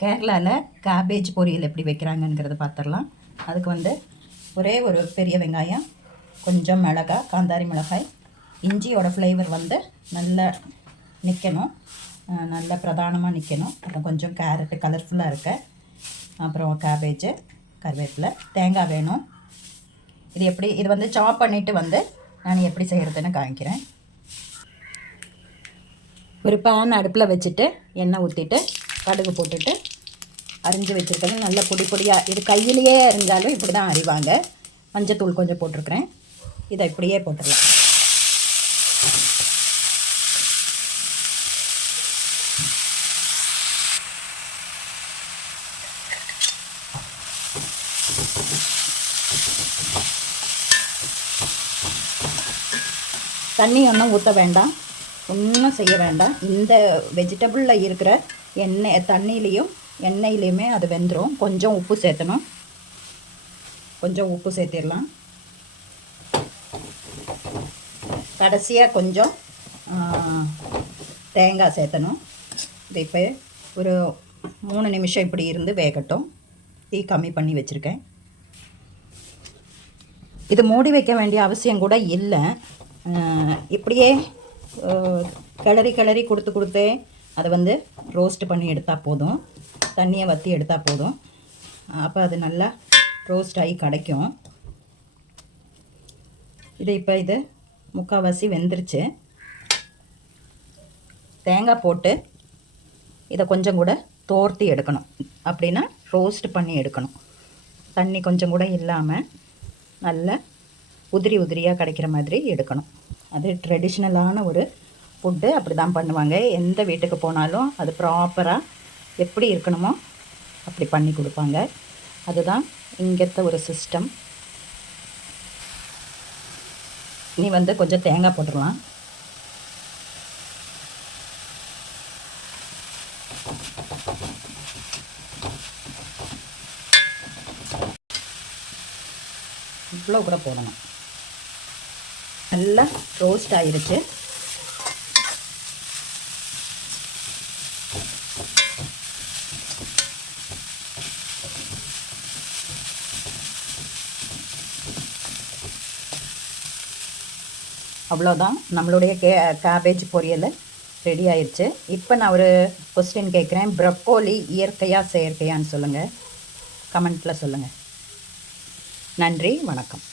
கேரளாவில் கேபேஜ் பொரியல் எப்படி வைக்கிறாங்கங்கிறத பார்த்துடலாம். அதுக்கு வந்து ஒரே ஒரு பெரிய வெங்காயம் கொஞ்சம் மிளகாய் காந்தாரி மிளகாய் இஞ்சியோட ஃப்ளேவர் வந்து நல்லா நிற்கணும் நல்ல பிரதானமாக நிற்கணும் அப்புறம் கொஞ்சம் கேரட்டு கலர்ஃபுல்லாக இருக்க. அப்புறம் கேபேஜு கருவேப்பிலை தேங்காய் வேணும். இது எப்படி இது வந்து சாப் பண்ணிவிட்டு வந்து நான் எப்படி செய்கிறதுன்னு காமிக்கிறேன். ஒரு பேன் அடுப்பில் வச்சுட்டு எண்ணெய் ஊற்றிட்டு கடுகு போட்டுட்டு அரிஞ்சு வச்சுருக்கிறது நல்ல பொடி பொடியாக இது கையிலேயே அரிஞ்சாலும் இப்படி தான் அரிவாங்க. மஞ்சத்தூள் கொஞ்சம் போட்டிருக்கிறேன். இதை இப்படியே போட்டுடலாம். தண்ணி ஒன்றும் ஊற்ற வேண்டாம். ஒன்றும் செய்ய வேண்டாம். இந்த வெஜிடபிளில் இருக்கிற எண்ணெய் தண்ணியிலையும் எண்ணெயிலையுமே அது வெந்துடும் கொஞ்சம் உப்பு சேர்த்தணும். கொஞ்சம் உப்பு சேர்த்திடலாம். கடைசியாக கொஞ்சம் தேங்காய் சேர்த்தணும். இது இப்போ ஒரு மூணு நிமிஷம் இப்படி இருந்து வேகட்டும். தீ கம்மி பண்ணி வச்சுருக்கேன். இது மூடி வைக்க வேண்டிய அவசியம் கூட இல்லை. இப்படியே கிளறி கிளறி கொடுத்து கொடுத்தே அதை வந்து ரோஸ்ட் பண்ணி எடுத்தால் போதும். தண்ணியை வற்றி எடுத்தால் போதும். அப்போ அது நல்லா ரோஸ்ட் ஆகி கிடைக்கும். இது இப்போ இது முக்கால்வாசி வெந்துருச்சு. தேங்காய் போட்டு இதை கொஞ்சம் கூட தோர்த்தி எடுக்கணும். அப்படின்னா ரோஸ்ட் பண்ணி எடுக்கணும். தண்ணி கொஞ்சம் கூட இல்லாமல் நல்ல உதிரி உதிரியாக கிடைக்கிற மாதிரி எடுக்கணும். அது ட்ரெடிஷ்னலான ஒரு ஃபுட்டு அப்படி தான் பண்ணுவாங்க. எந்த வீட்டுக்கு போனாலும் அது ப்ராப்பராக எப்படி இருக்கணுமோ அப்படி பண்ணி கொடுப்பாங்க. அதுதான் இங்கேத்த ஒரு சிஸ்டம் நீ வந்து கொஞ்சம் தேங்காய் போட்டுடலாம். இவ்வளோ கூட போடணும். நல்லா ரோஸ்ட் ஆயிருச்சு. அவ்வளோதான். நம்மளுடைய கே கேபேஜ் பொரியல் ரெடி ஆயிடுச்சு இப்போ நான் ஒரு கொஸ்டின் கேட்குறேன். ப்ரக்கோலி இயற்கையாக செயற்கையான்னு சொல்லுங்கள் கமெண்ட்டில் சொல்லுங்கள் நன்றி வணக்கம்.